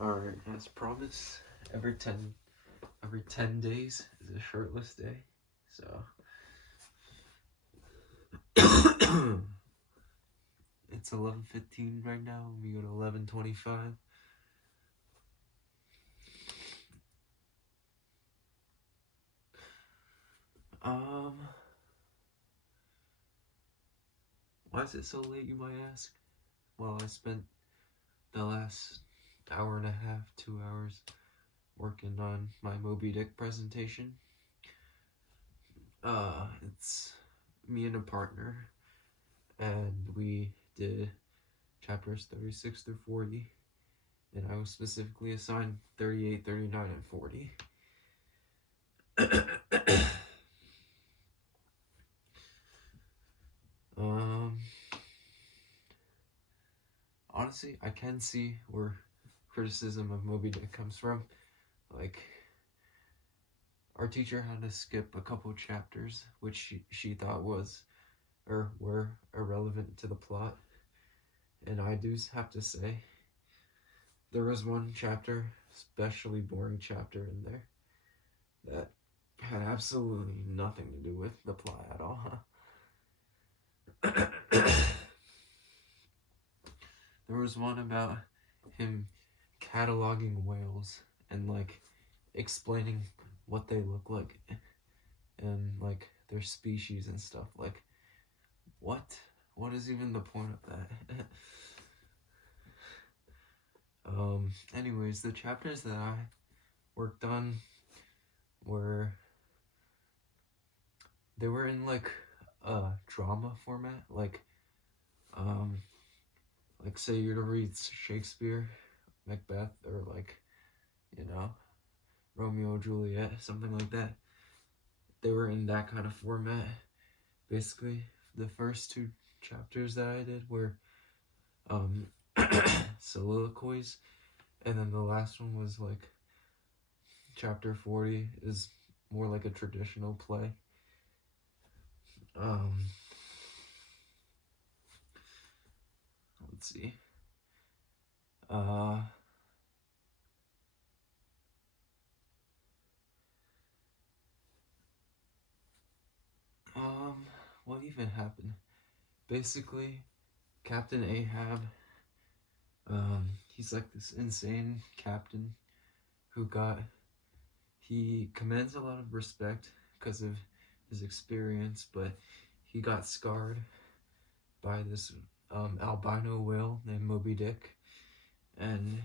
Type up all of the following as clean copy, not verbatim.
Alright, as promised, every ten days is a shirtless day. So it's 11:15 right now. We go to 11:25. Why is it so late, you might ask? Well, I spent the last hour and a half, 2 hours working on my Moby Dick presentation. It's me and a partner, and we did chapters 36 through 40, and I was specifically assigned 38, 39, and 40. Honestly, I can see where criticism of Moby Dick comes from. Like, our teacher had to skip a couple chapters, which she thought were irrelevant to the plot. And I do have to say, there was one chapter, especially boring chapter in there, that had absolutely nothing to do with the plot at all. There was one about him cataloging whales and like explaining what they look like and like their species and stuff. Like, what is even the point of that? Anyways, the chapters that I worked on were in like a drama format, like say you're to read Shakespeare, Macbeth, or like, you know, Romeo and Juliet, something like that. They were in that kind of format. Basically, the first two chapters that I did were soliloquies, and then the last one was like chapter 40 is more like a traditional play. Let's see. What even happened? Basically, Captain Ahab, he's like this insane captain who he commands a lot of respect because of his experience, but he got scarred by this albino whale named Moby Dick, and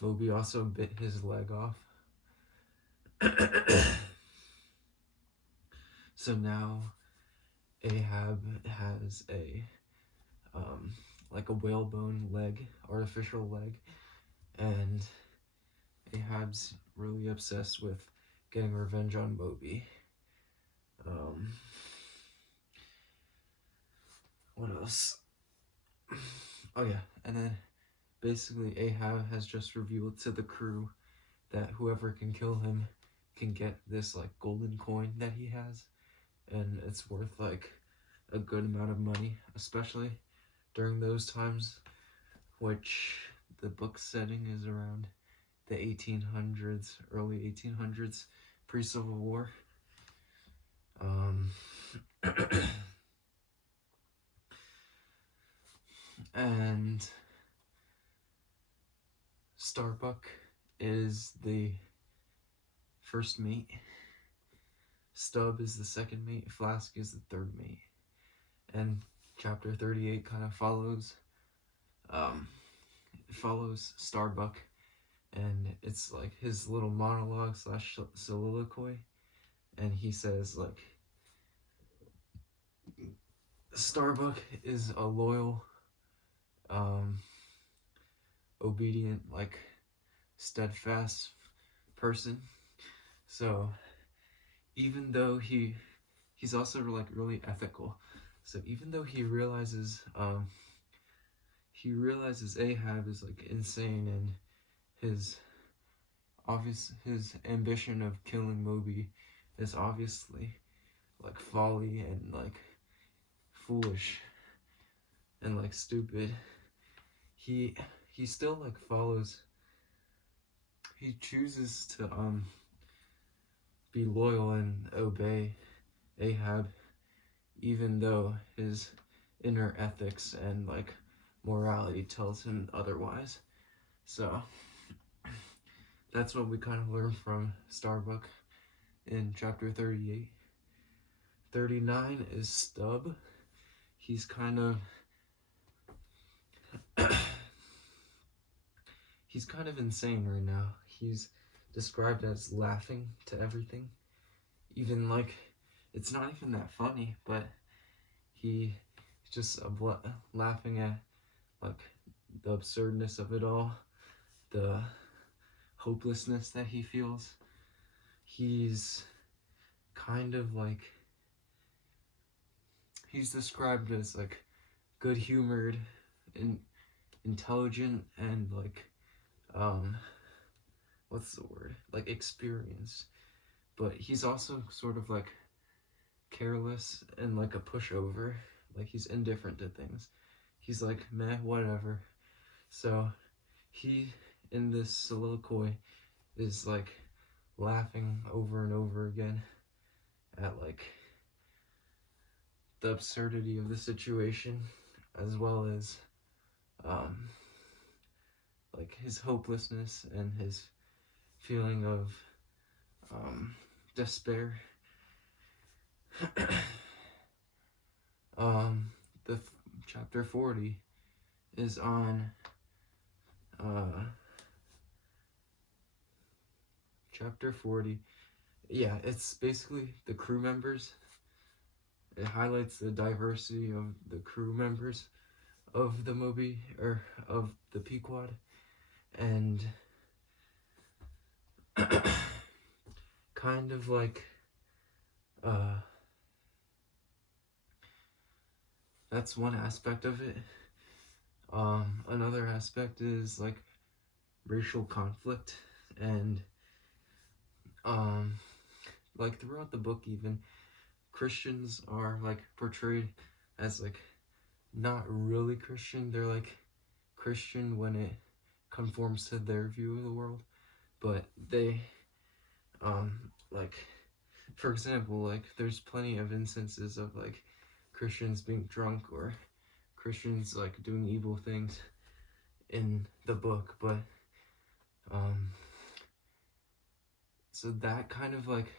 Moby also bit his leg off. So now Ahab has a like a whalebone leg, artificial leg, and Ahab's really obsessed with getting revenge on Moby. What else? Oh yeah, and then basically Ahab has just revealed to the crew that whoever can kill him can get this like golden coin that he has, and it's worth like a good amount of money, especially during those times, which the book setting is around the 1800s, early 1800s, pre-Civil War. And Starbuck is the first mate, Stubb is the second mate, Flask is the third mate. And chapter 38 kind of follows Starbuck, and it's like his little monologue / soliloquy, and he says like, Starbuck is a loyal, obedient, like steadfast person. So even though he's also like really ethical, so even though he realizes Ahab is like insane, and his ambition of killing Moby is obviously like folly and like foolish and like stupid, he still like follows he chooses to be loyal and obey Ahab, even though his inner ethics and like morality tells him otherwise. So that's what we kind of learn from Starbuck in chapter 38. 39 is Stub. He's kind of he's kind of insane right now. He's described as laughing to everything. Even like, it's not even that funny, but he's just laughing at like the absurdness of it all, the hopelessness that he feels. He's kind of like, he's described as like good-humored and intelligent and like what's the word, like experienced, but he's also sort of like careless and like a pushover. Like he's indifferent to things. He's like, meh, whatever. So he, in this soliloquy, is like laughing over and over again at like the absurdity of the situation, as well as like his hopelessness and his feeling of despair. The chapter 40 is on chapter 40. Yeah, it's basically the crew members. It highlights the diversity of the crew members of the Moby, or of the Pequod, and kind of like that's one aspect of it. Another aspect is like racial conflict, and like throughout the book, even Christians are like portrayed as like not really Christian. They're like Christian when it conforms to their view of the world, but they like, for example, like there's plenty of instances of like Christians being drunk or Christians like doing evil things in the book, but so that kind of like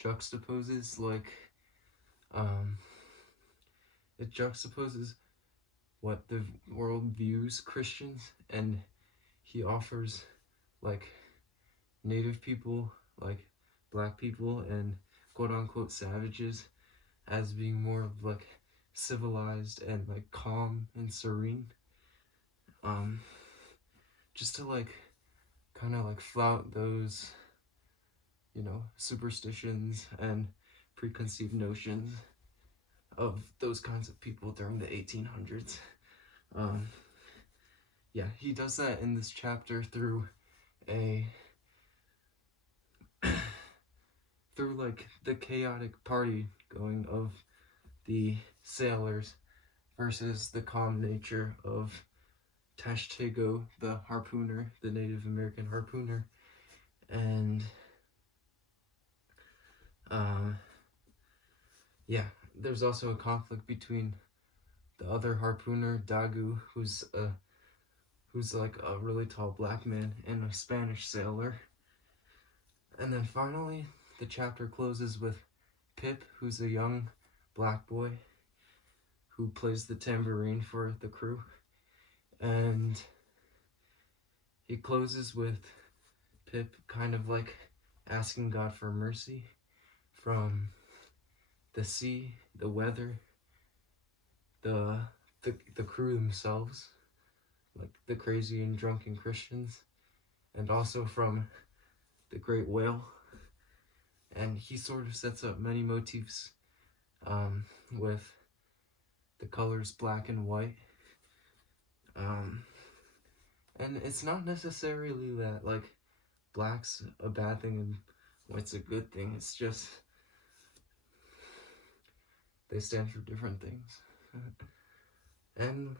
juxtaposes like it juxtaposes what the world views Christians, and he offers like native people, like black people and quote-unquote savages, as being more of like civilized and like calm and serene, just to like kind of like flout those, you know, superstitions and preconceived notions of those kinds of people during the 1800s. Yeah, he does that in this chapter through through like the chaotic party going of the sailors versus the calm nature of Tashtego, the harpooner, the Native American harpooner. And yeah, there's also a conflict between the other harpooner, Dagu, who's like a really tall black man, and a Spanish sailor. And then finally, the chapter closes with Pip, who's a young black boy who plays the tambourine for the crew. And he closes with Pip kind of like asking God for mercy from the sea, the weather, the crew themselves, like the crazy and drunken Christians, and also from the great whale. And he sort of sets up many motifs with the colors black and white. And it's not necessarily that like black's a bad thing and white's a good thing. It's just they stand for different things. And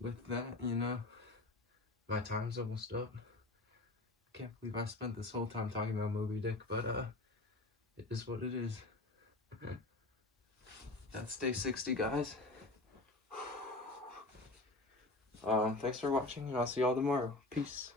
with that, you know, my time's almost up. can't believe I spent this whole time talking about Moby Dick, but it is what it is. That's day 60, guys. Thanks for watching, and I'll see y'all tomorrow. Peace.